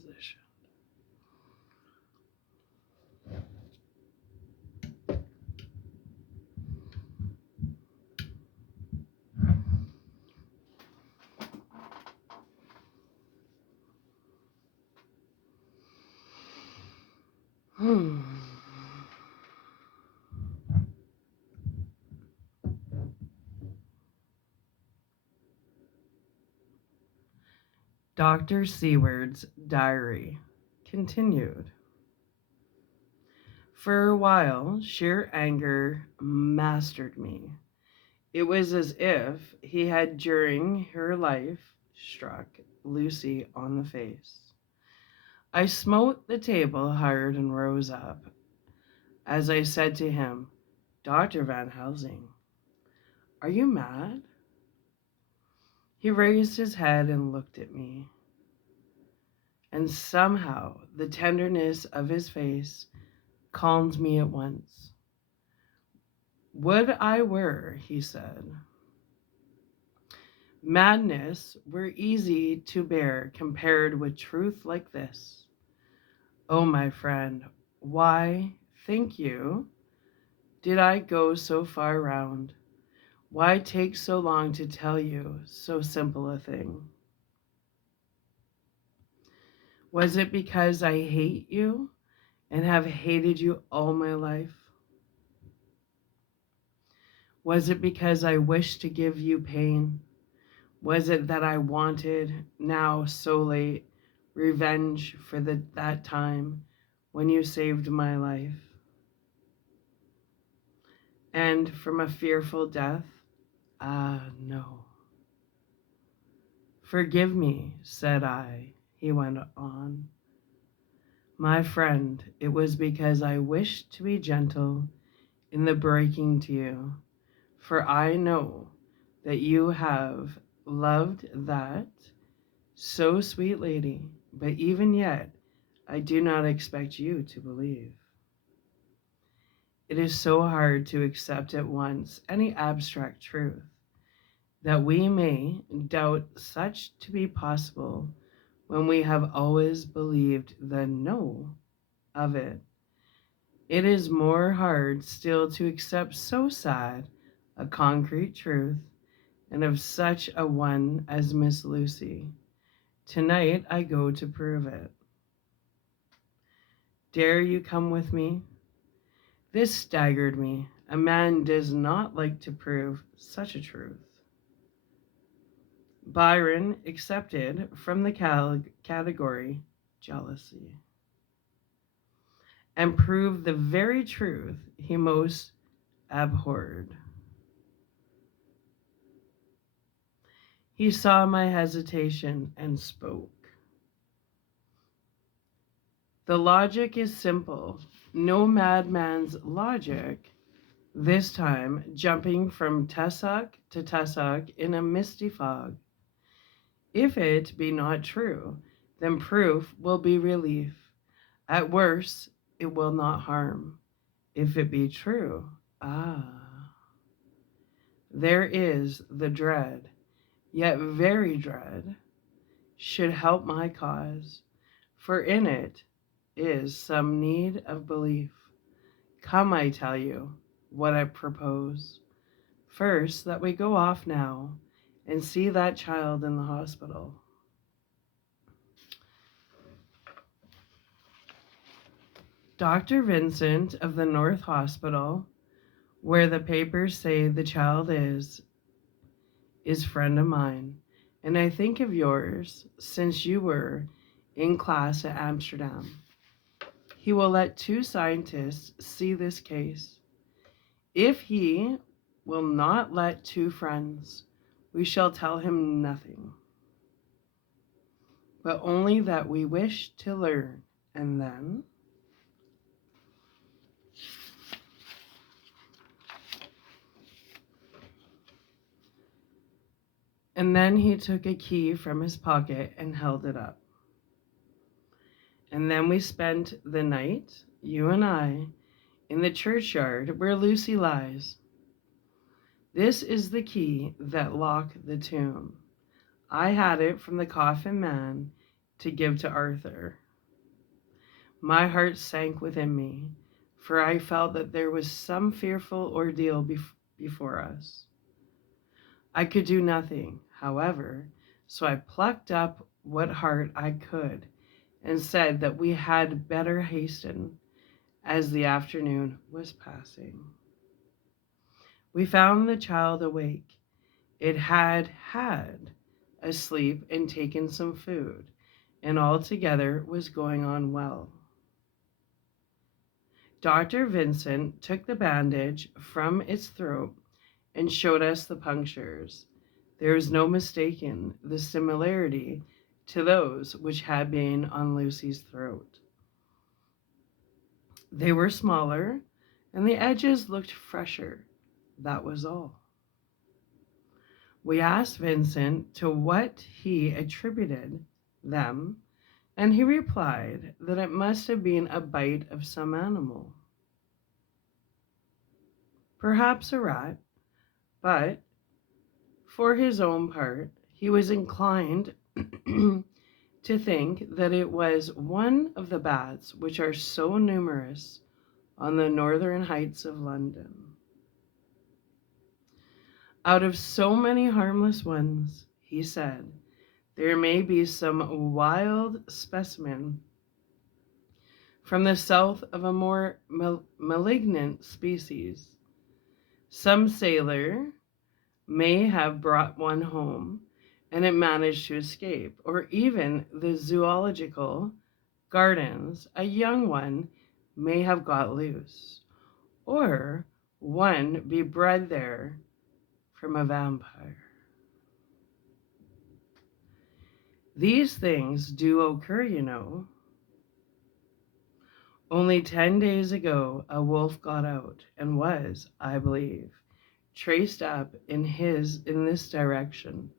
position. Dr. Seward's diary continued. For a while, sheer anger mastered me. It was as if he had, during her life, struck Lucy on the face. I smote the table hard and rose up, as I said to him, Dr. Van Helsing, are you mad? He raised his head and looked at me, and somehow the tenderness of his face calmed me at once. Would I were, he said. Madness were easy to bear compared with truth like this. Oh, my friend, why, think you, did I go so far round? Why take so long to tell you so simple a thing? Was it because I hate you and have hated you all my life? Was it because I wished to give you pain? Was it that I wanted, now so late, revenge for that time when you saved my life? And from a fearful death? Ah, no. Forgive me, said I, he went on. My friend, it was because I wished to be gentle in the breaking to you, for I know that you have loved that so sweet lady, but even yet I do not expect you to believe. It is so hard to accept at once any abstract truth, that we may doubt such to be possible when we have always believed the no of it. It is more hard still to accept so sad a concrete truth, and of such a one as Miss Lucy. Tonight I go to prove it. Dare you come with me? This staggered me. A man does not like to prove such a truth. Byron accepted from the category jealousy and proved the very truth he most abhorred. He saw my hesitation and spoke. The logic is simple. No madman's logic, this time jumping from tussock to tussock in a misty fog. If it be not true, then proof will be relief. At worst, it will not harm. If it be true, there is the dread, yet very dread, should help my cause, for in it is some need of belief. Come, I tell you, what I propose. First, that we go off now and see that child in the hospital. Dr. Vincent of the North Hospital, where the papers say the child is friend of mine, and I think of yours since you were in class at Amsterdam. He will let 2 scientists see this case. If he will not let 2 friends, we shall tell him nothing, but only that we wish to learn, and then he took a key from his pocket and held it up. And then we spent the night, you and I, in the churchyard where Lucy lies. This is the key that locked the tomb. I had it from the coffin man to give to Arthur. My heart sank within me, for I felt that there was some fearful ordeal before us. I could do nothing, however, so I plucked up what heart I could and said that we had better hasten, as the afternoon was passing. We found the child awake. It had asleep and taken some food, and altogether was going on well. Dr. Vincent took the bandage from its throat and showed us the punctures. There was no mistaking the similarity to those which had been on Lucy's throat. They were smaller, and the edges looked fresher. That was all. We asked Vincent to what he attributed them, and he replied that it must have been a bite of some animal. Perhaps a rat, but for his own part, he was inclined to think that it was one of the bats which are so numerous on the northern heights of London. Out of so many harmless ones, he said, there may be some wild specimen from the south of a more malignant species. Some sailor may have brought one home, and it managed to escape, or even the zoological gardens, a young one may have got loose, or one be bred there from a vampire. These things do occur, you know. Only 10 days ago, a wolf got out and was, I believe, traced up in this direction.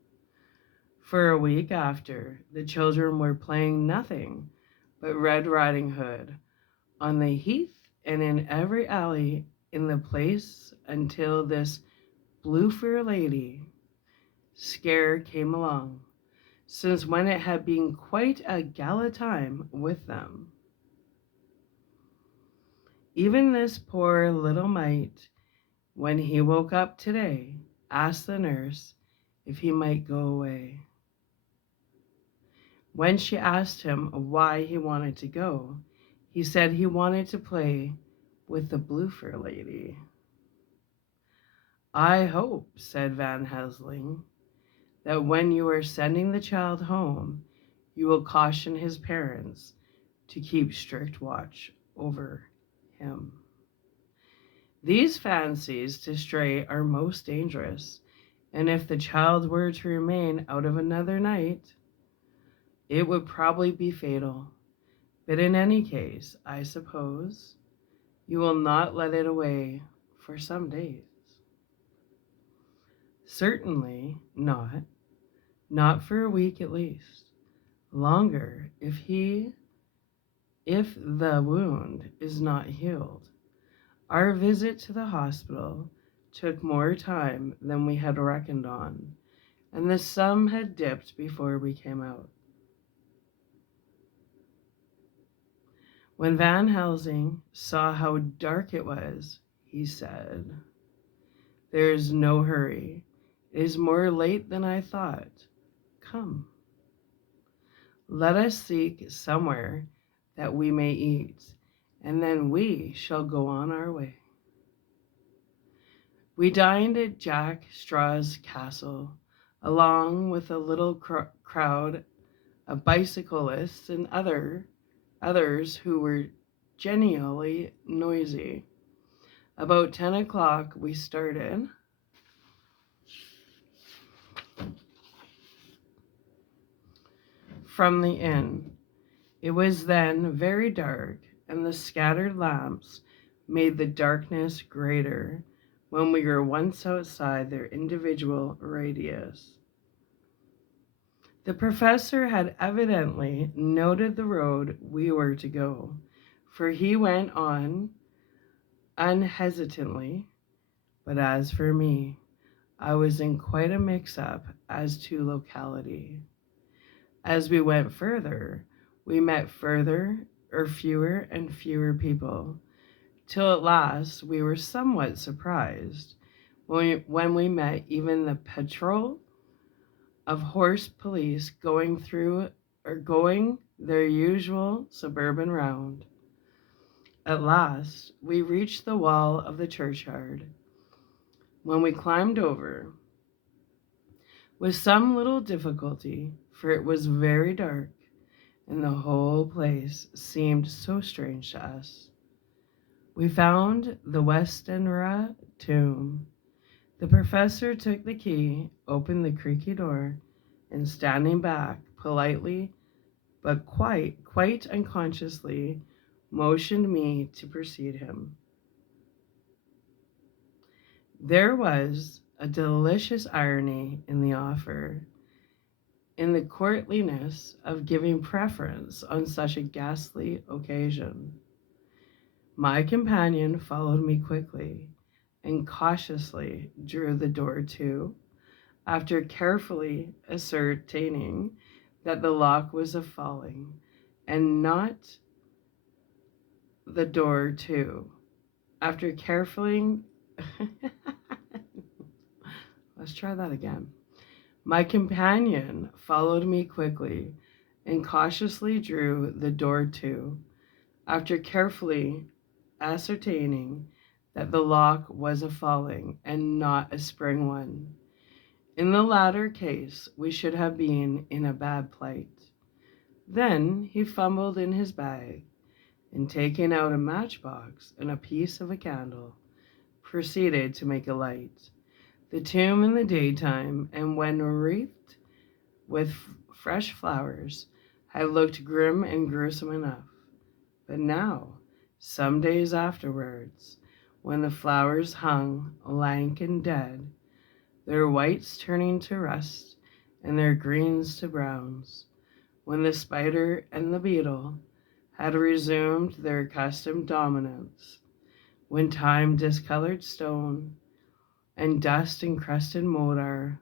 For a week after, the children were playing nothing but Red Riding Hood on the heath and in every alley in the place until this blue-fur lady scare came along, since when it had been quite a gala time with them. Even this poor little mite, when he woke up today, asked the nurse if he might go away. When she asked him why he wanted to go, he said he wanted to play with the blue-fur lady. I hope, said Van Helsing, that when you are sending the child home, you will caution his parents to keep strict watch over him. These fancies to stray are most dangerous, and if the child were to remain out of another night, it would probably be fatal. But in any case, I suppose, you will not let it away for some days. Certainly not. Not for a week at least. Longer if the wound is not healed. Our visit to the hospital took more time than we had reckoned on, and the sun had dipped before we came out. When Van Helsing saw how dark it was, he said, "There is no hurry. It is more late than I thought. Come, let us seek somewhere that we may eat, and then we shall go on our way." We dined at Jack Straw's castle, along with a little crowd of bicyclists and others who were genially noisy. About 10 o'clock we started. From the inn. It was then very dark, and the scattered lamps made the darkness greater when we were once outside their individual radius. The professor had evidently noted the road we were to go, for he went on unhesitatingly, but as for me, I was in quite a mix-up as to locality. As we went further, we met further or fewer and fewer people, till at last we were somewhat surprised when we met even the patrol of horse police going their usual suburban round. At last, we reached the wall of the churchyard. When we climbed over, with some little difficulty, for it was very dark, and the whole place seemed so strange to us, we found the Westenra tomb. The professor took the key, opened the creaky door, and standing back, politely but quite unconsciously, motioned me to precede him. There was a delicious irony in the offer, in the courtliness of giving preference on such a ghastly occasion. My companion followed me quickly and cautiously drew the door to, after carefully ascertaining that the lock was a falling and not the door to. After carefully let's try that again. My companion followed me quickly and cautiously drew the door to, after carefully ascertaining that the lock was a falling and not a spring one. In the latter case, we should have been in a bad plight. Then he fumbled in his bag, and taking out a matchbox and a piece of a candle, proceeded to make a light. The tomb in the daytime, and when wreathed with fresh flowers, had looked grim and gruesome enough. But now, some days afterwards, when the flowers hung lank and dead, their whites turning to rust and their greens to browns, when the spider and the beetle had resumed their accustomed dominance, when time discolored stone and dust encrusted mortar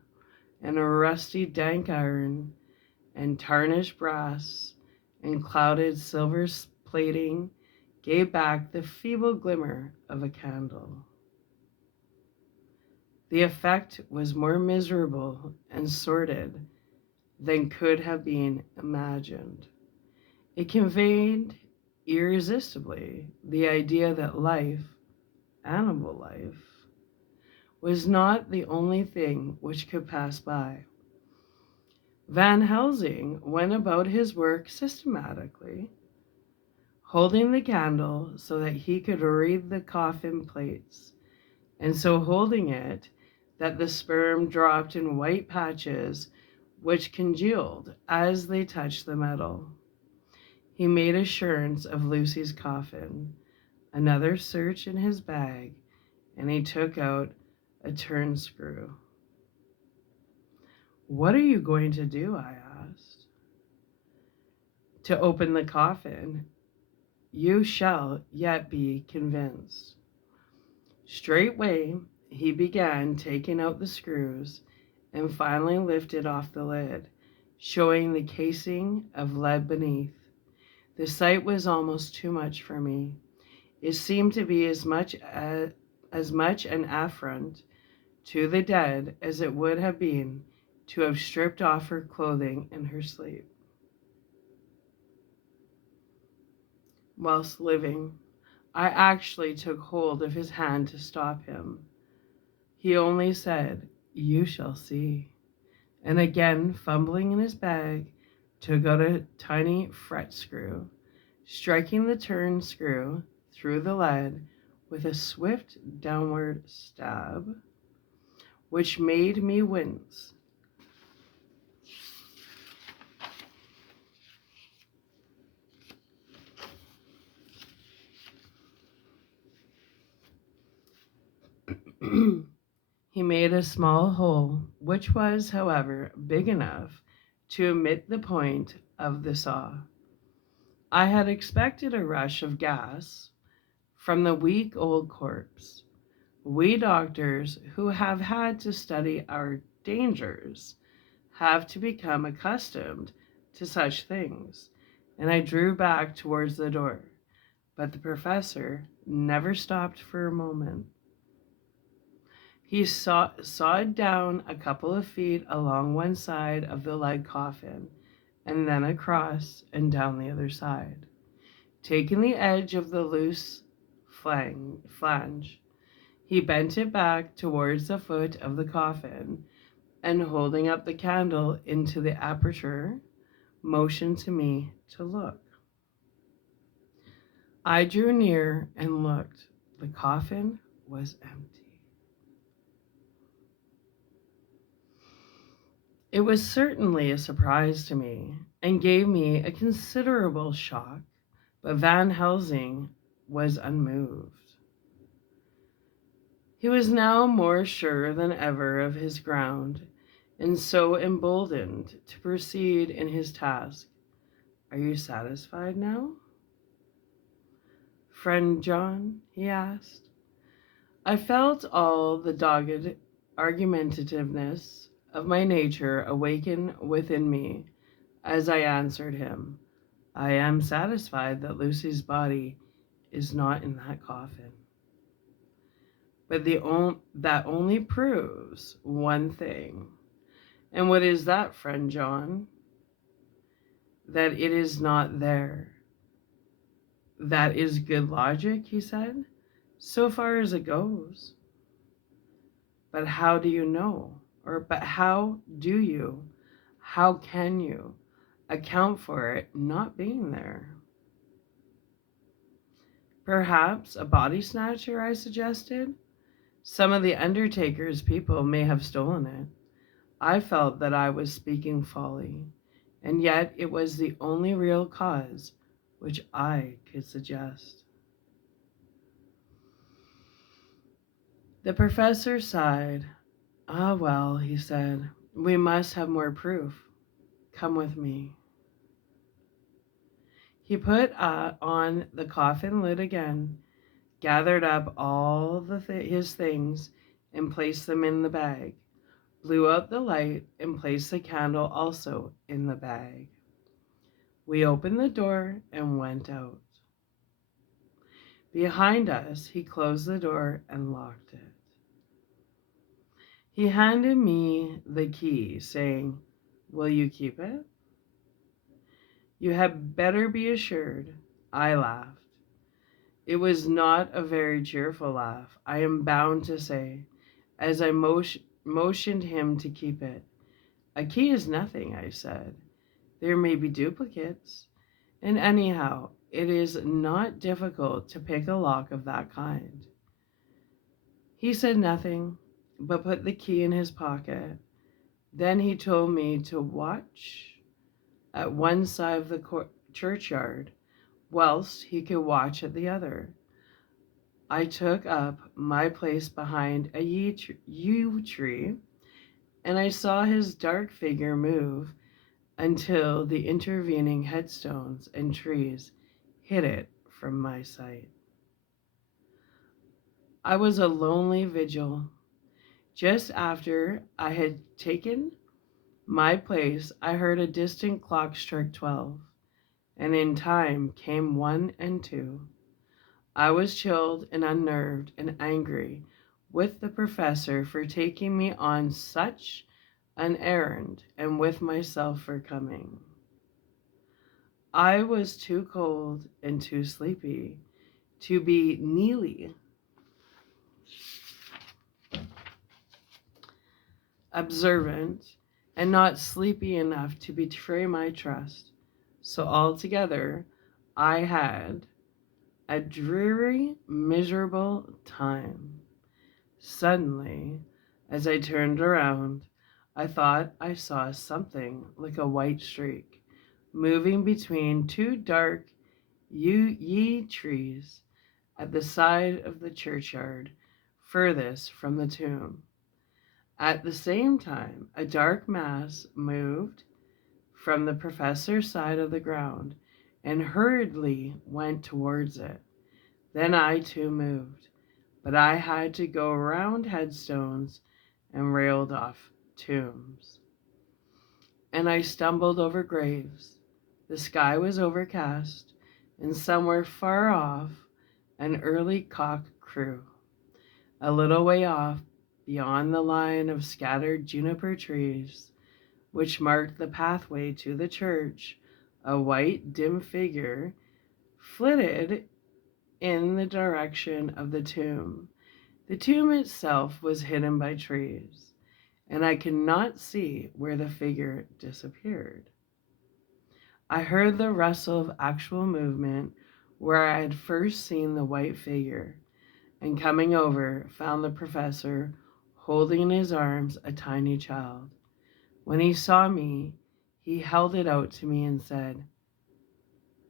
and a rusty dank iron and tarnished brass and clouded silver plating gave back the feeble glimmer of a candle. The effect was more miserable and sordid than could have been imagined. It conveyed irresistibly the idea that life, animal life, was not the only thing which could pass by. Van Helsing went about his work systematically, holding the candle so that he could read the coffin plates, and so holding it that the sperm dropped in white patches which congealed as they touched the metal. He made assurance of Lucy's coffin, another search in his bag, and he took out a turn screw. "What are you going to do?" I asked. "To open the coffin. You shall yet be convinced." Straightway he began taking out the screws and finally lifted off the lid, showing the casing of lead beneath. The sight was almost too much for me. It seemed to be as much an affront to the dead as it would have been to have stripped off her clothing in her sleep. Whilst living, I actually took hold of his hand to stop him. He only said, "You shall see," and again fumbling in his bag, took out a tiny fret screw, striking the turn screw through the lead with a swift downward stab, which made me wince. He made a small hole, which was, however, big enough to admit the point of the saw. I had expected a rush of gas from the weak old corpse. We doctors, who have had to study our dangers, have to become accustomed to such things, and I drew back towards the door. But the professor never stopped for a moment. He sawed down a couple of feet along one side of the lead coffin, and then across and down the other side. Taking the edge of the loose flange, he bent it back towards the foot of the coffin, and holding up the candle into the aperture, motioned to me to look. I drew near and looked. The coffin was empty. It was certainly a surprise to me and gave me a considerable shock, but Van Helsing was unmoved. He was now more sure than ever of his ground, and so emboldened to proceed in his task. Are you satisfied now, friend John? He asked. I felt all the dogged argumentativeness of my nature awaken within me as I answered him. I am satisfied that Lucy's body is not in that coffin. But that only proves one thing. And what is that, friend John? That it is not there. That is good logic, he said, so far as it goes. But how do you know? But how can you account for it not being there? Perhaps a body snatcher, I suggested. Some of the undertaker's people may have stolen it. I felt that I was speaking folly, and yet it was the only real cause which I could suggest. The professor sighed. Ah, well, he said, we must have more proof. Come with me. He put on the coffin lid again, gathered up all his things, and placed them in the bag, blew out the light, and placed the candle also in the bag. We opened the door and went out. Behind us, he closed the door and locked it. He handed me the key, saying, will you keep it? You had better be assured. I laughed. It was not a very cheerful laugh, I am bound to say, as I motioned him to keep it. A key is nothing, I said. There may be duplicates, and anyhow, it is not difficult to pick a lock of that kind. He said nothing, but put the key in his pocket. Then he told me to watch at one side of the churchyard, whilst he could watch at the other. I took up my place behind a yew tree, and I saw his dark figure move until the intervening headstones and trees hid it from my sight. I was a lonely vigil. Just after I had taken my place, I heard a distant clock strike 12, and in time came 1 and 2. I was chilled and unnerved and angry with the professor for taking me on such an errand, and with myself for coming. I was too cold and too sleepy to be nearly observant, and not sleepy enough to betray my trust. So altogether, I had a dreary, miserable time. Suddenly, as I turned around, I thought I saw something like a white streak moving between 2 dark yew trees at the side of the churchyard, furthest from the tomb. At the same time, a dark mass moved from the professor's side of the ground and hurriedly went towards it. Then I too moved, but I had to go around headstones and railed off tombs. and I stumbled over graves. The sky was overcast, and somewhere far off, an early cock crew. A little way off, beyond the line of scattered juniper trees, which marked the pathway to the church, a white, dim figure flitted in the direction of the tomb. The tomb itself was hidden by trees, and I could not see where the figure disappeared. I heard the rustle of actual movement where I had first seen the white figure, and coming over, found the professor holding in his arms a tiny child. When he saw me, he held it out to me and said,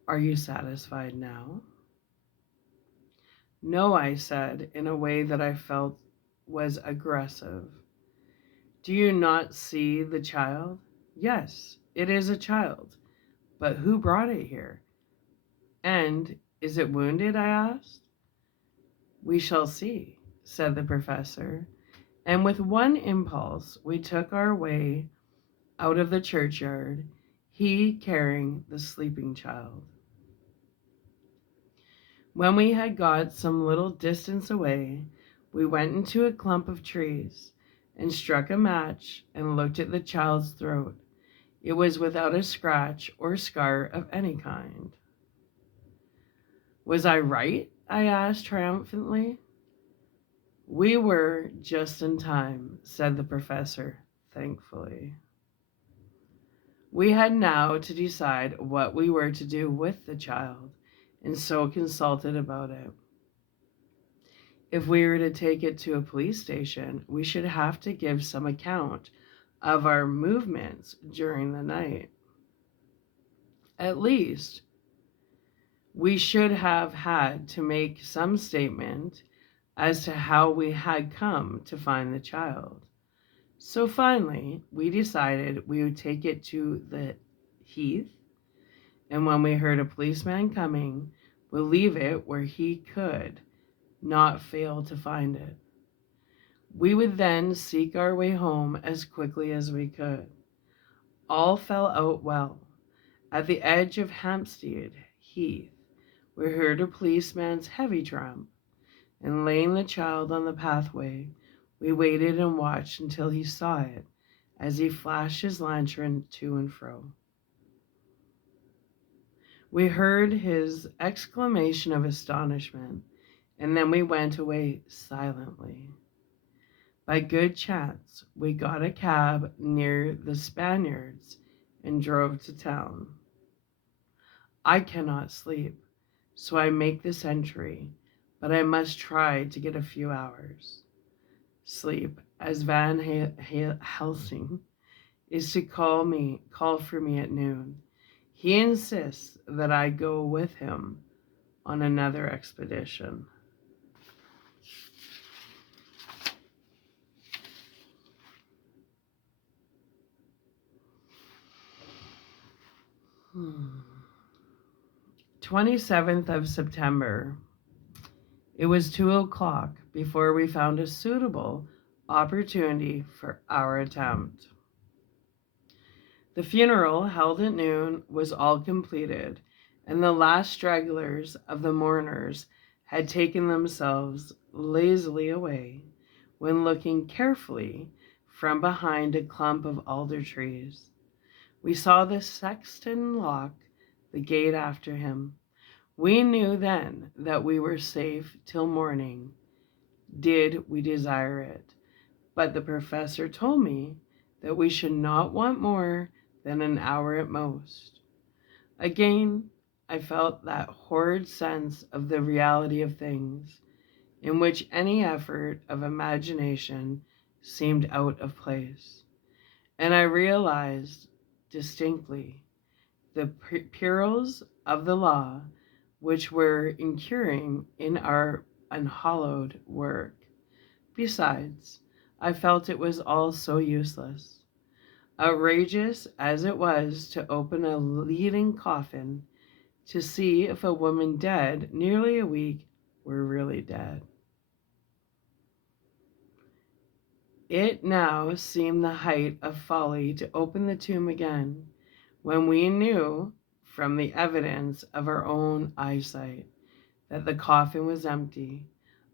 "Are you satisfied now?" "No," I said, in a way that I felt was aggressive. "Do you not see the child?" "Yes, it is a child. But who brought it here? And is it wounded?" I asked. "We shall see," said the professor. And with one impulse, we took our way out of the churchyard, he carrying the sleeping child. When we had got some little distance away, we went into a clump of trees and struck a match and looked at the child's throat. It was without a scratch or scar of any kind. "Was I right?" I asked triumphantly. "We were just in time," said the professor, thankfully. We had now to decide what we were to do with the child, and so consulted about it. If we were to take it to a police station, we should have to give some account of our movements during the night. At least, we should have had to make some statement as to how we had come to find the child. So finally, we decided we would take it to the heath, and when we heard a policeman coming, we'll leave it where he could not fail to find it. We would then seek our way home as quickly as we could. All fell out well. At the edge of Hampstead Heath, we heard a policeman's heavy tramp, and laying the child on the pathway, we waited and watched until he saw it as he flashed his lantern to and fro. We heard his exclamation of astonishment, and then we went away silently. By good chance, we got a cab near the Spaniards and drove to town. I cannot sleep, so I make this entry, but I must try to get a few hours sleep, as Van Helsing is to call for me at noon. He insists that I go with him on another expedition. Hmm. 27th of September. It was 2 o'clock before we found a suitable opportunity for our attempt. The funeral, held at noon, was all completed, and the last stragglers of the mourners had taken themselves lazily away, when looking carefully from behind a clump of alder trees, we saw the sexton lock the gate after him. We knew then that we were safe till morning, did we desire it, but the professor told me that we should not want more than an hour at most. Again, I felt that horrid sense of the reality of things, in which any effort of imagination seemed out of place, and I realized distinctly the perils of the law which were incurring in our unhallowed work. Besides, I felt it was all so useless. Outrageous as it was to open a leading coffin to see if a woman dead nearly a week were really dead. It now seemed the height of folly to open the tomb again, when we knew, from the evidence of our own eyesight, that the coffin was empty.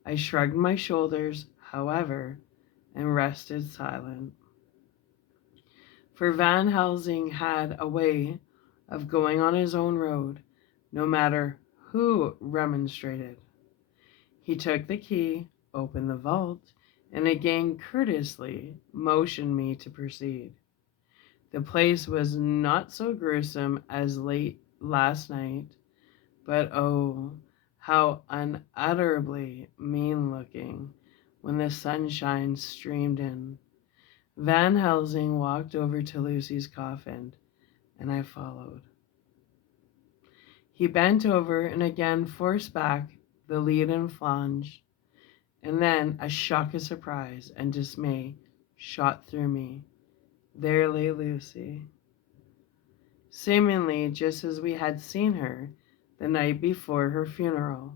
I shrugged my shoulders, however, and rested silent. For Van Helsing had a way of going on his own road, no matter who remonstrated. He took the key, opened the vault, and again courteously motioned me to proceed. The place was not so gruesome as late last night, but oh, how unutterably mean looking when the sunshine streamed in. Van Helsing walked over to Lucy's coffin, and I followed. He bent over and again forced back the leaden flange, and then a shock of surprise and dismay shot through me. There lay Lucy, seemingly just as we had seen her the night before her funeral.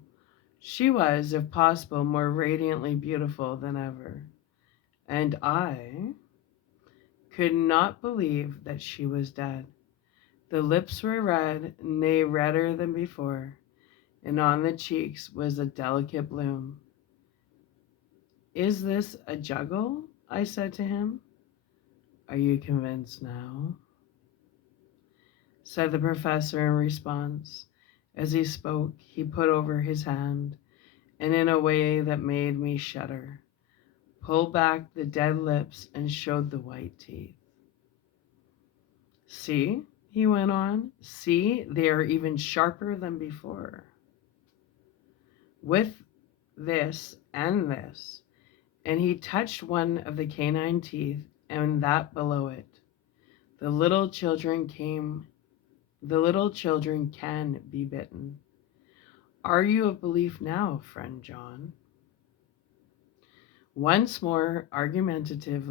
She was, if possible, more radiantly beautiful than ever, and I could not believe that she was dead. The lips were red, nay, redder than before, and on the cheeks was a delicate bloom. "Is this a juggle?" I said to him. "Are you convinced now?" said the professor in response. As he spoke, he put over his hand, and in a way that made me shudder, pulled back the dead lips and showed the white teeth. "See," he went on, "see, they are even sharper than before. With this and this," and he touched one of the canine teeth and that below it, the little children can be bitten. Are you of belief now, friend John?" Once more argumentative.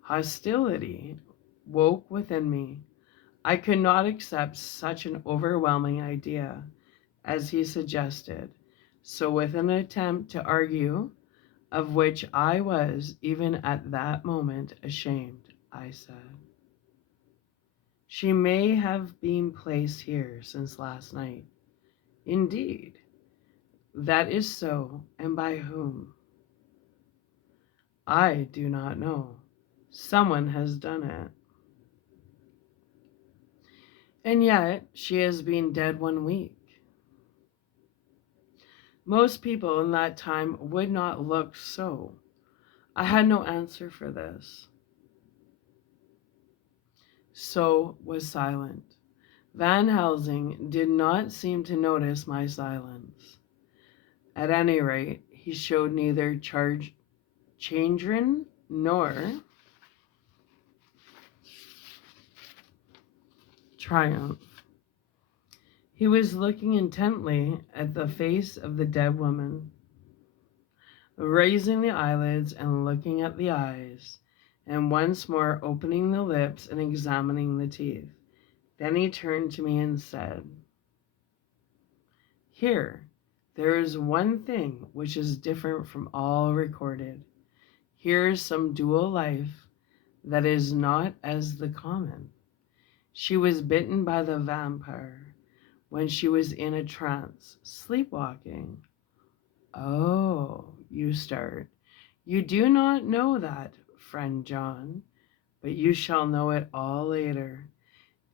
Hostility woke within me. I could not accept such an overwhelming idea as he suggested. So with an attempt to argue, of which I was even at that moment ashamed, I said, "She may have been placed here since last night." "Indeed, that is so, and by whom?" "I do not know. Someone has done it." "And yet she has been dead 1 week. Most people in that time would not look so." I had no answer for this, so was silent. Van Helsing did not seem to notice my silence. At any rate, he showed neither chagrin nor triumph. He was looking intently at the face of the dead woman, raising the eyelids and looking at the eyes, and once more opening the lips and examining the teeth. Then he turned to me and said, "Here, there is one thing which is different from all recorded. Here is some dual life that is not as the common. She was bitten by the vampire when she was in a trance, sleepwalking." "Oh," you start. "You do not know that, friend John, but you shall know it all later.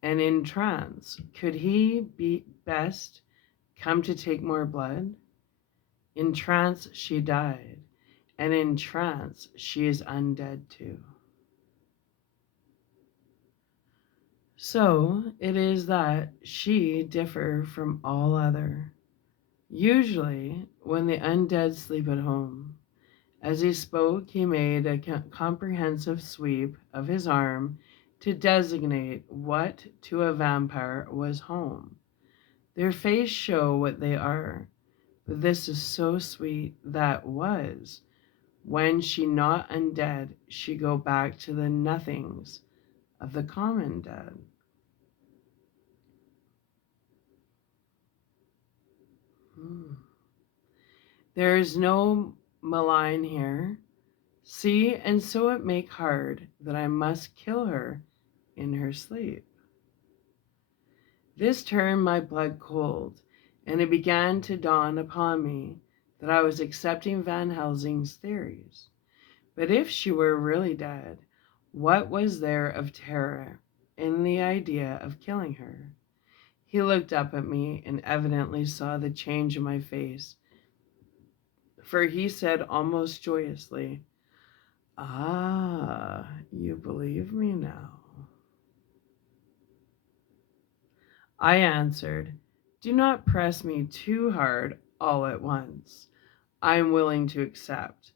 And in trance, could he be best come to take more blood? In trance she died, and in trance she is undead too." So it is that she differ from all other. Usually, when the undead sleep at home. As he spoke, he made a comprehensive sweep of his arm to designate what to a vampire was home. Their face show what they are, but this is so sweet that was, when she not undead, she go back to the nothings of the common dead. There is no malign here, See, and so it make hard that I must kill her in her sleep. This turned my blood cold, and it began to dawn upon me that I was accepting Van Helsing's theories. But if she were really dead, what was there of terror in the idea of killing her? He looked up at me and evidently saw the change in my face, for he said almost joyously, "Ah, you believe me now." I answered, "Do not press me too hard all at once. I am willing to accept.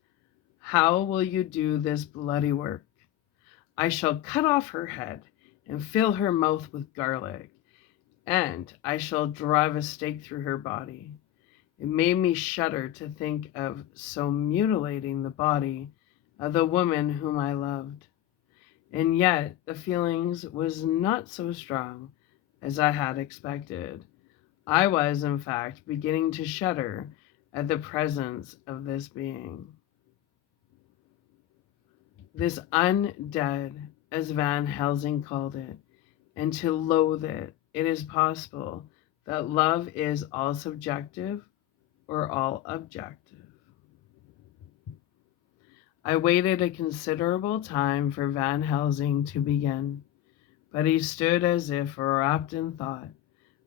How will you do this bloody work?" "I shall cut off her head and fill her mouth with garlic, and I shall drive a stake through her body." It made me shudder to think of so mutilating the body of the woman whom I loved. And yet the feelings was not so strong as I had expected. I was, in fact, beginning to shudder at the presence of this being. This undead, as Van Helsing called it, and to loathe it. It is possible that love is all subjective or all objective. I waited a considerable time for Van Helsing to begin, but he stood as if wrapped in thought.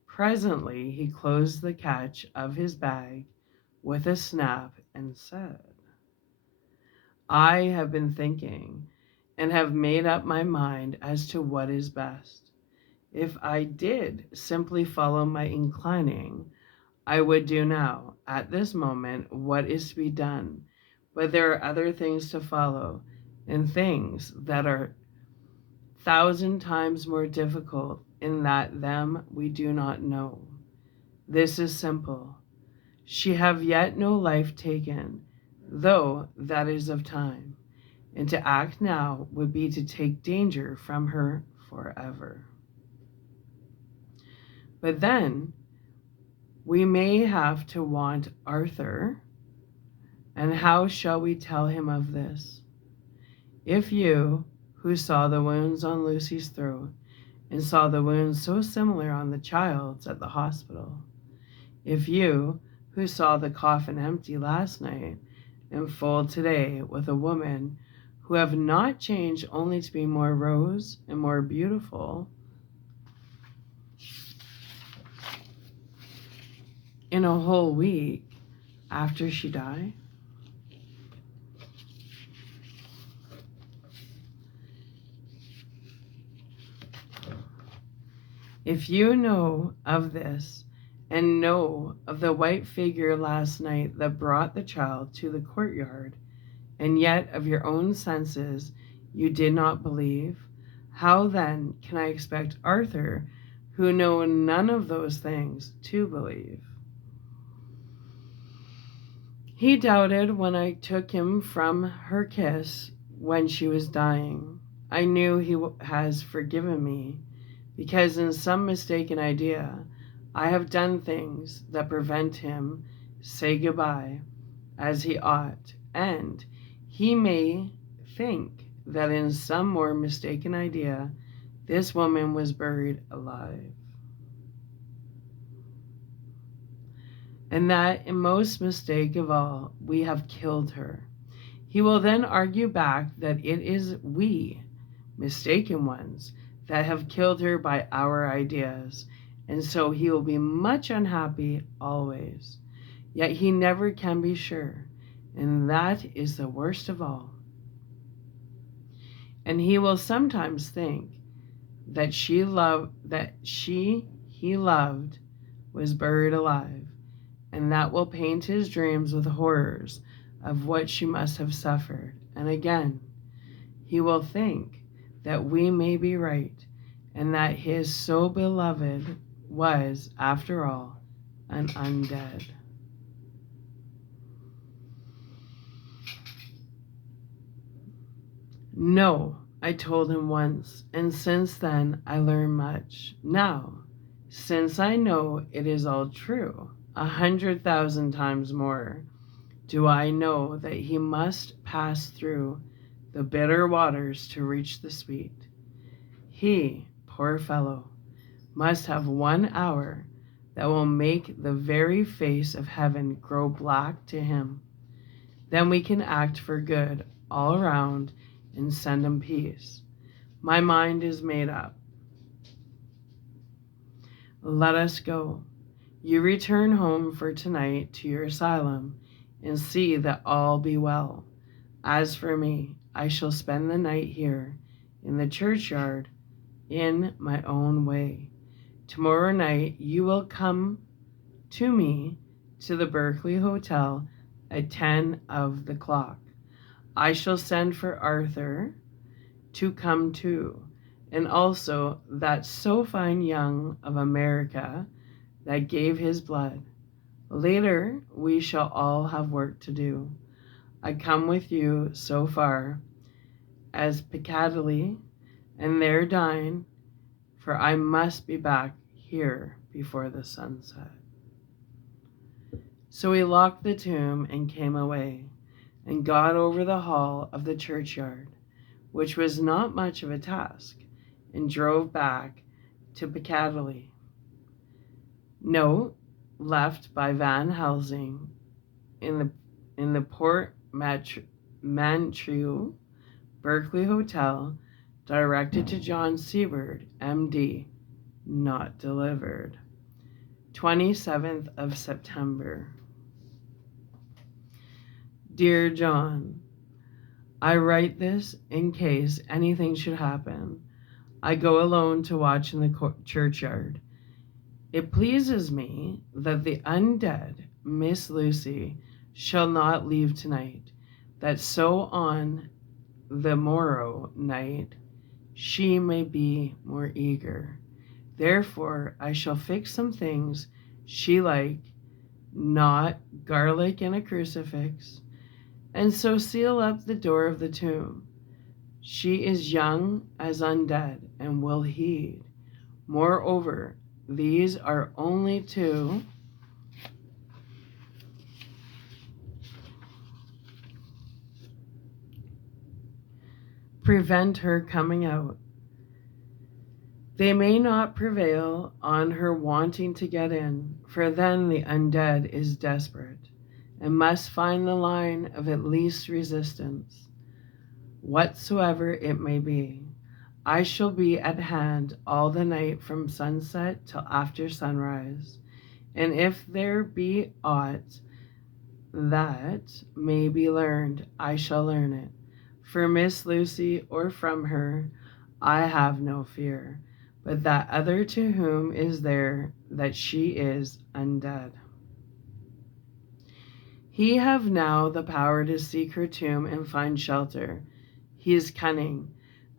Presently he closed the catch of his bag with a snap and said, "I have been thinking and have made up my mind as to what is best. If I did simply follow my inclining, I would do now, at this moment, what is to be done. But there are other things to follow, and things that are 1,000 times more difficult in that them we do not know. This is simple. She have yet no life taken, though that is of time, and to act now would be to take danger from her forever. But then we may have to want Arthur, and how shall we tell him of this? If you, who saw the wounds on Lucy's throat, and saw the wounds so similar on the child's at the hospital, if you, who saw the coffin empty last night and full today with a woman who have not changed only to be more rose and more beautiful in a whole week after she died, if you know of this and know of the white figure last night that brought the child to the courtyard, and yet of your own senses you did not believe, how then can I expect Arthur, who know none of those things, to believe? He doubted when I took him from her kiss when she was dying. I knew he has forgiven me, because in some mistaken idea I have done things that prevent him say goodbye as he ought, and he may think that in some more mistaken idea this woman was buried alive, and that in most mistake of all we have killed her. He will then argue back that it is we, mistaken ones, that have killed her by our ideas, and so he will be much unhappy always. Yet he never can be sure, and that is the worst of all. And he will sometimes think that he loved was buried alive, and that will paint his dreams with horrors of what she must have suffered. And again, he will think that we may be right, and that his so beloved was, after all, an undead. No, I told him once, and since then I learned much. Now, since I know it is all true, 100,000 times more, do I know that he must pass through the bitter waters to reach the sweet. He, poor fellow, must have 1 hour that will make the very face of heaven grow black to him. Then we can act for good all around and send him peace. My mind is made up. Let us go. You return home for tonight to your asylum and see that all be well. As for me, I shall spend the night here in the churchyard in my own way. Tomorrow night you will come to me to the Berkeley Hotel at 10 of the clock. I shall send for Arthur to come too, and also that so fine young of America that gave his blood. Later we shall all have work to do. I come with you so far as Piccadilly, and there dine, for I must be back here before the sunset. So he locked the tomb and came away, and got over the hall of the churchyard, which was not much of a task, and drove back to Piccadilly. Note left by Van Helsing in the Port Mantrue Berkeley Hotel, directed to John Seward, M.D., not delivered. 27th of September. Dear John, I write this in case anything should happen. I go alone to watch in the churchyard. It pleases me that the undead Miss Lucy shall not leave tonight, that so on the morrow night she may be more eager. Therefore I shall fix some things she like, not garlic and a crucifix, and so seal up the door of the tomb. She is young as undead and will heed. Moreover, these are only to prevent her coming out. They may not prevail on her wanting to get in, for then the undead is desperate and must find the line of at least resistance, whatsoever it may be. I shall be at hand all the night from sunset till after sunrise, and if there be aught that may be learned, I shall learn it. For Miss Lucy or from her, I have no fear, but that other to whom is there that she is undead. He have now the power to seek her tomb and find shelter. He is cunning,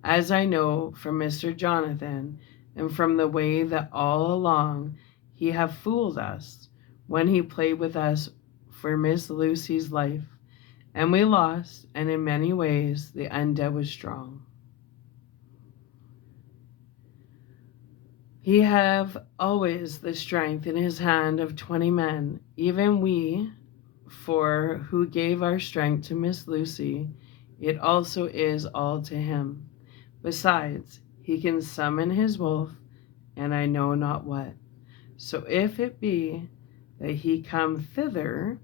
as I know from Mr. Jonathan, and from the way that all along he have fooled us when he played with us for Miss Lucy's life, and we lost, and in many ways the undead was strong. He have always the strength in his hand of 20 men, even we, for who gave our strength to Miss Lucy, it also is all to him. Besides, he can summon his wolf, and I know not what. So if it be that he come thither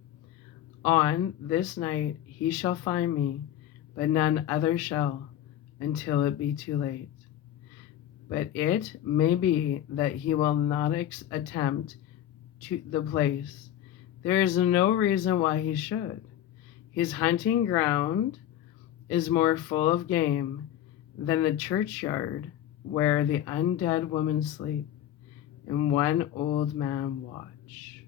on this night, he shall find me, but none other shall, until it be too late. But it may be that he will not attempt to the place. There is no reason why he should. His hunting ground is more full of game than the churchyard where the undead women sleep, and one old man watch.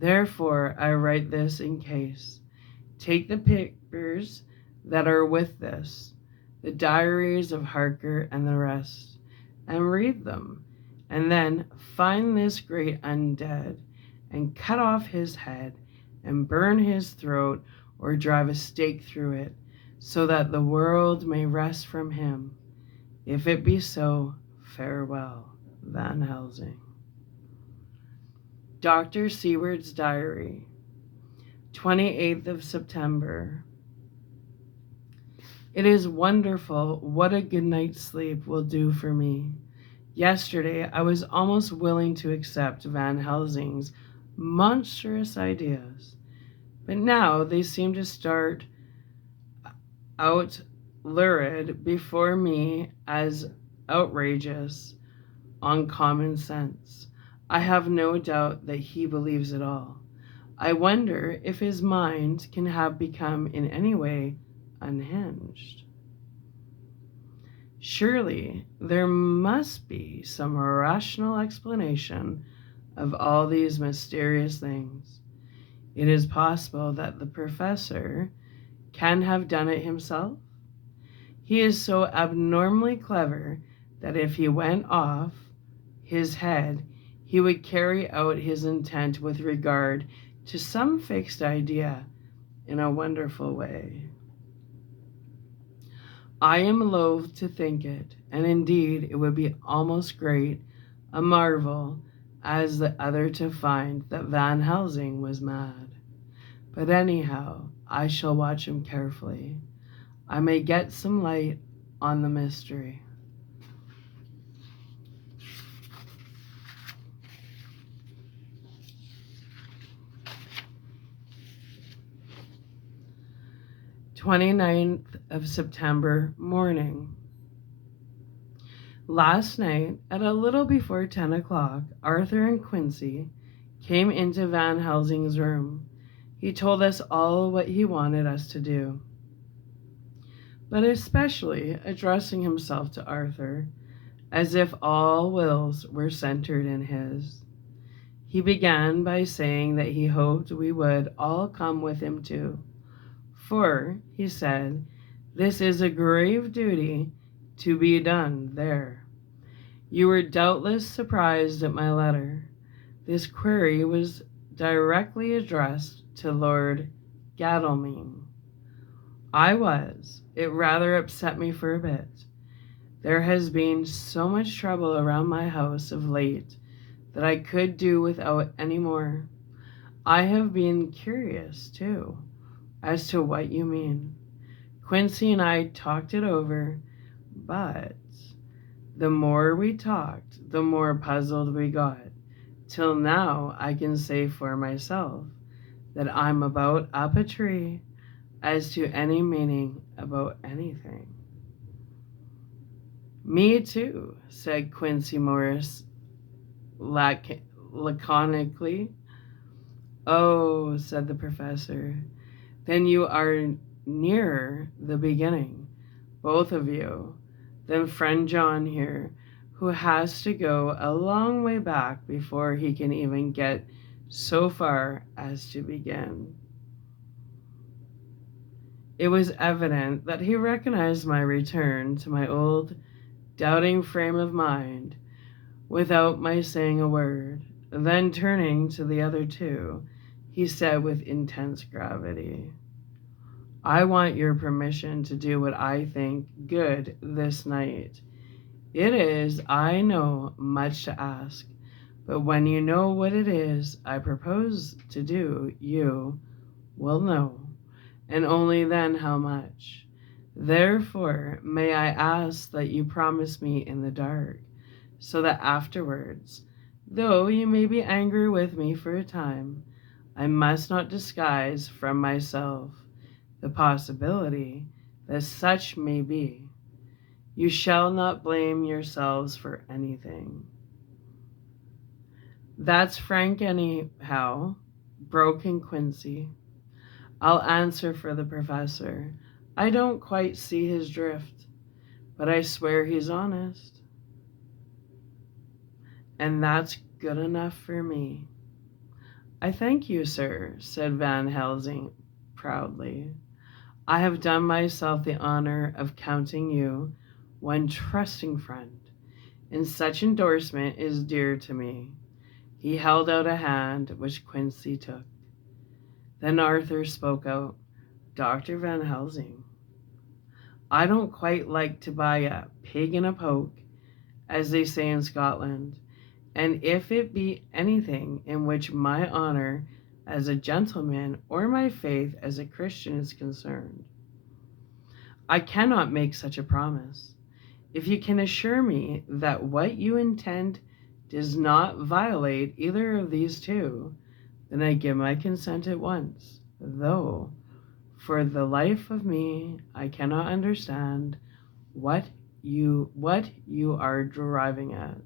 Therefore I write this in case. Take the papers that are with this, the diaries of Harker and the rest, and read them, and then find this great undead, and cut off his head, and burn his throat, or drive a stake through it, so that the world may rest from him. If it be so, farewell. Van Helsing. Dr. Seward's Diary. 28th of September. It is wonderful what a good night's sleep will do for me. Yesterday, I was almost willing to accept Van Helsing's monstrous ideas, but now they seem to start out lurid before me as outrageous on common sense. I have no doubt that he believes it all. I wonder if his mind can have become in any way unhinged. Surely there must be some rational explanation of all these mysterious things. It is possible that the professor can have done it himself. He is so abnormally clever that if he went off his head, he would carry out his intent with regard to some fixed idea in a wonderful way. I am loath to think it, and indeed it would be almost great a marvel as the other to find that Van Helsing was mad. But anyhow, I shall watch him carefully. I may get some light on the mystery. Twenty-ninth of September morning. Last night, at a little before 10 o'clock, Arthur and Quincy came into Van Helsing's room. He told us all what he wanted us to do, but especially addressing himself to Arthur, as if all wills were centered in his. He began by saying that he hoped we would all come with him too. For, he said, this is a grave duty to be done there. You were doubtless surprised at my letter. This query was directly addressed to Lord Godalming. I was. It rather upset me for a bit. There has been so much trouble around my house of late that I could do without any more. I have been curious, too, as to what you mean. Quincy and I talked it over, but the more we talked, the more puzzled we got. Till now, I can say for myself that I'm about up a tree as to any meaning about anything. Me too, said Quincy Morris laconically. Oh, said the professor, then you are nearer the beginning, both of you, than friend John here, who has to go a long way back before he can even get so far as to begin. It was evident that he recognized my return to my old doubting frame of mind without my saying a word. Then turning to the other two, he said with intense gravity, I want your permission to do what I think good this night. It is, I know, much to ask, but when you know what it is I propose to do, you will know, and only then how much. Therefore, may I ask that you promise me in the dark, so that afterwards, though you may be angry with me for a time, I must not disguise from myself the possibility that such may be. You shall not blame yourselves for anything. That's frank anyhow, broke in Quincy. I'll answer for the professor. I don't quite see his drift, but I swear he's honest. And that's good enough for me. I thank you, sir, said Van Helsing proudly. I have done myself the honor of counting you one trusting friend, and such endorsement is dear to me. He held out a hand, which Quincy took. Then Arthur spoke out. Dr. Van Helsing, I don't quite like to buy a pig in a poke, as they say in Scotland, and if it be anything in which my honor as a gentleman or my faith as a Christian is concerned. I cannot make such a promise. If you can assure me that what you intend does not violate either of these two, then I give my consent at once, though for the life of me I cannot understand what you are driving at.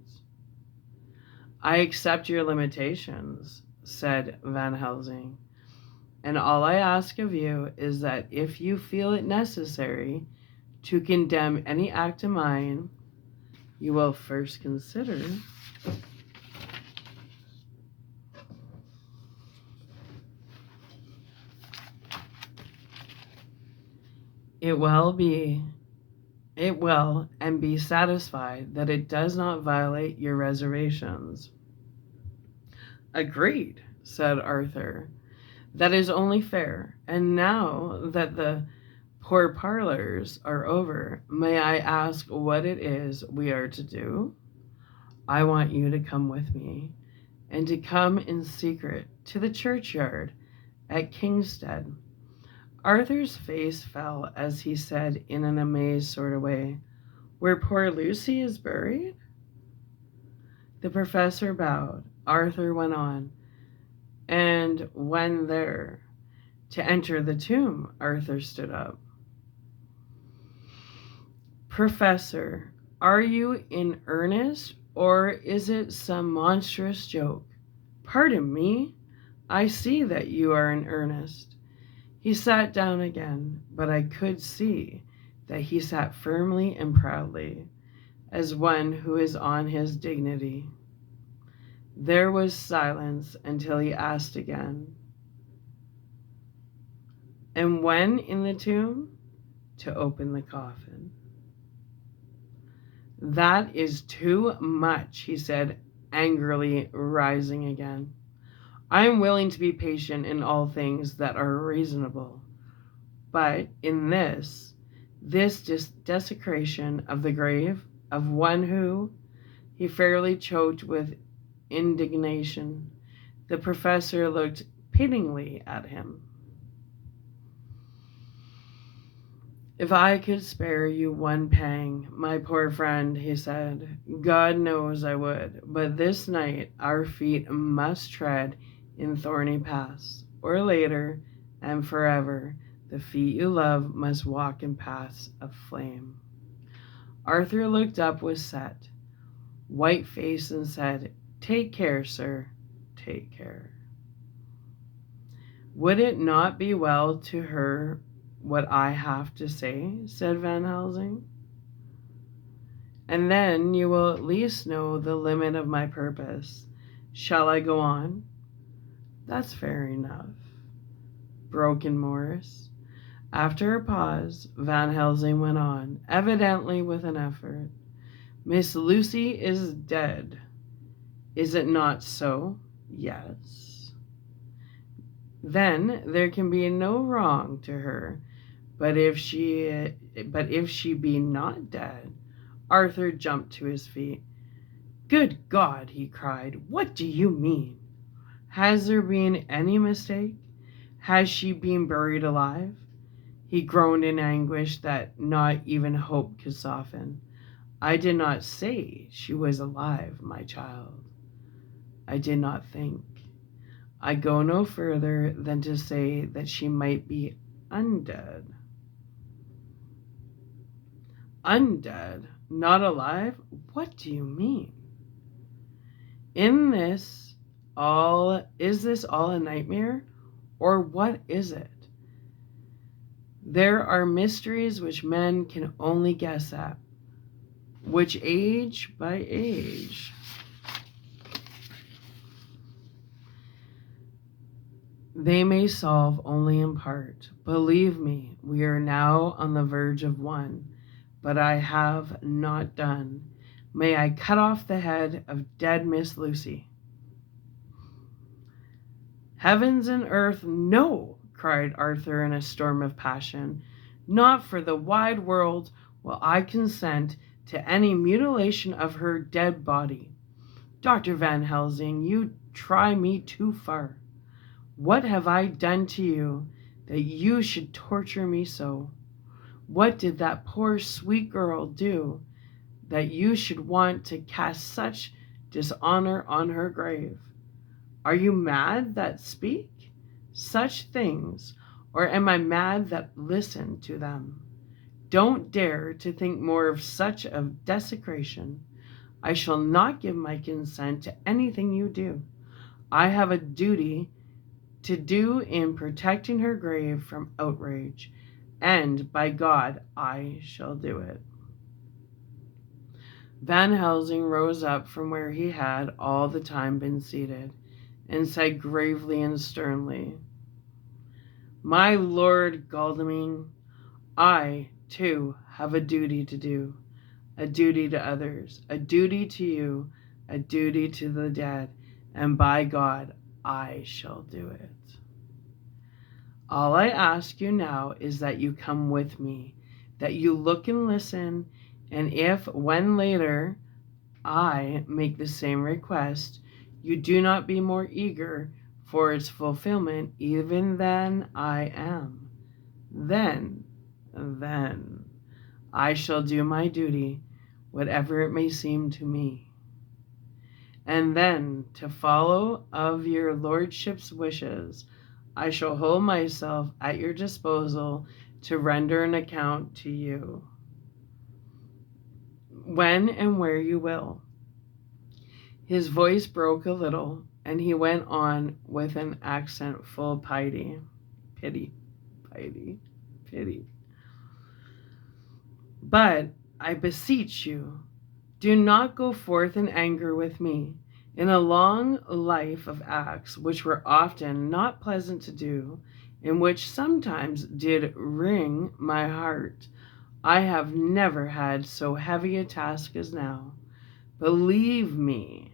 I accept your limitations, said Van Helsing, and all I ask of you is that if you feel it necessary to condemn any act of mine, you will first consider it will and be satisfied that it does not violate your reservations. Agreed, said Arthur. That is only fair. And now that the pourparlers are over, may I ask what it is we are to do? I want you to come with me, and to come in secret to the churchyard at Kingstead. Arthur's face fell as he said in an amazed sort of way, "Where poor Lucy is buried?" The professor bowed. Arthur went on, "And when there, to enter the tomb," Arthur stood up. "Professor, are you in earnest, or is it some monstrous joke?" "Pardon me, I see that you are in earnest." He sat down again, but I could see that he sat firmly and proudly, as one who is on his dignity. There was silence until he asked again, "And when in the tomb?" "To open the coffin." "That is too much," he said, angrily rising again. "I am willing to be patient in all things that are reasonable, but in this desecration of the grave of one who," he fairly choked with indignation. The professor looked pityingly at him. "If I could spare you one pang, my poor friend," he said, "God knows I would, but this night our feet must tread in thorny paths, or later and forever the feet you love must walk in paths of flame." Arthur looked up with set, white face and said, "Take care, sir, take care." "Would it not be well to hear what I have to say?" said Van Helsing. "And then you will at least know the limit of my purpose. Shall I go on?" "That's fair enough," broke in Morris. After a pause, Van Helsing went on, evidently with an effort. "Miss Lucy is dead. Is it not so?" "Yes." "Then there can be no wrong to her. But if she be not dead." Arthur jumped to his feet. "Good God," he cried, "what do you mean? Has there been any mistake? Has she been buried alive?" He groaned in anguish that not even hope could soften. "I did not say she was alive, my child. I did not think. I go no further than to say that she might be undead." "Undead? Not alive? What do you mean? Is this all a nightmare, or what is it? There are mysteries which men can only guess at, which age by age they may solve only in part. Believe me, we are now on the verge of one, but I have not done. May I cut off the head of dead Miss Lucy." "Heavens and earth, no!" cried Arthur in a storm of passion. "Not for the wide world will I consent to any mutilation of her dead body. Dr. Van Helsing, you try me too far. What have I done to you that you should torture me so? What did that poor sweet girl do that you should want to cast such dishonor on her grave? Are you mad that speak such things, or am I mad that listen to them? Don't dare to think more of such a desecration. I shall not give my consent to anything you do. I have a duty to do in protecting her grave from outrage, and by God, I shall do it. Van Helsing rose up from where he had all the time been seated, and said gravely and sternly, My Lord Godalming, I, too, have a duty to do, a duty to others, a duty to you, a duty to the dead, and by God, I shall do it. All I ask you now is that you come with me, that you look and listen, and if, when later, I make the same request, you do not be more eager for its fulfillment even than I am, then, I shall do my duty, whatever it may seem to me. And then, to follow of your lordship's wishes, I shall hold myself at your disposal to render an account to you, when and where you will. His voice broke a little, and he went on with an accent full of pity. But I beseech you, do not go forth in anger with me. In a long life of acts which were often not pleasant to do, and which sometimes did wring my heart, I have never had so heavy a task as now. Believe me,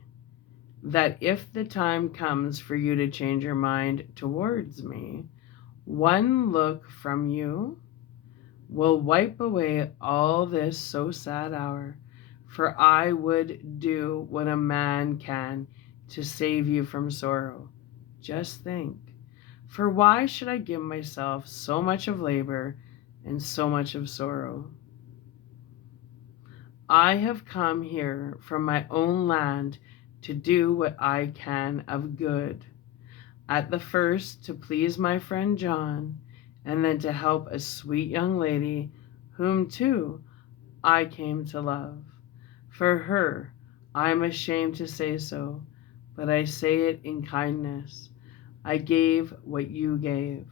that if the time comes for you to change your mind towards me, one look from you will wipe away all this so sad hour, for I would do what a man can to save you from sorrow. Just think, for why should I give myself so much of labor and so much of sorrow? I have come here from my own land to do what I can of good. At the first, to please my friend John, and then to help a sweet young lady, whom too I came to love. For her, I am ashamed to say so, but I say it in kindness. I gave what you gave.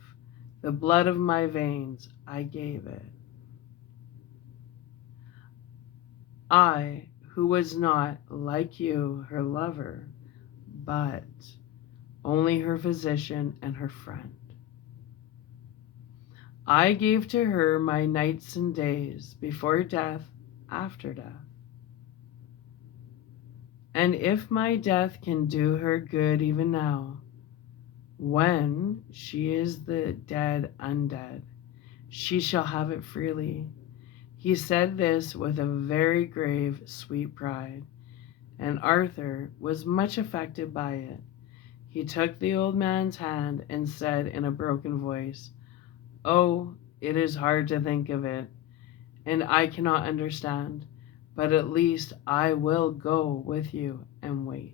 The blood of my veins, I gave it. I, who was not, like you, her lover, but only her physician and her friend. I gave to her my nights and days, before death, after death. And if my death can do her good even now, when she is the dead undead, she shall have it freely. He said this with a very grave, sweet pride, and Arthur was much affected by it. He took the old man's hand and said in a broken voice, Oh, it is hard to think of it, and I cannot understand, but at least I will go with you and wait.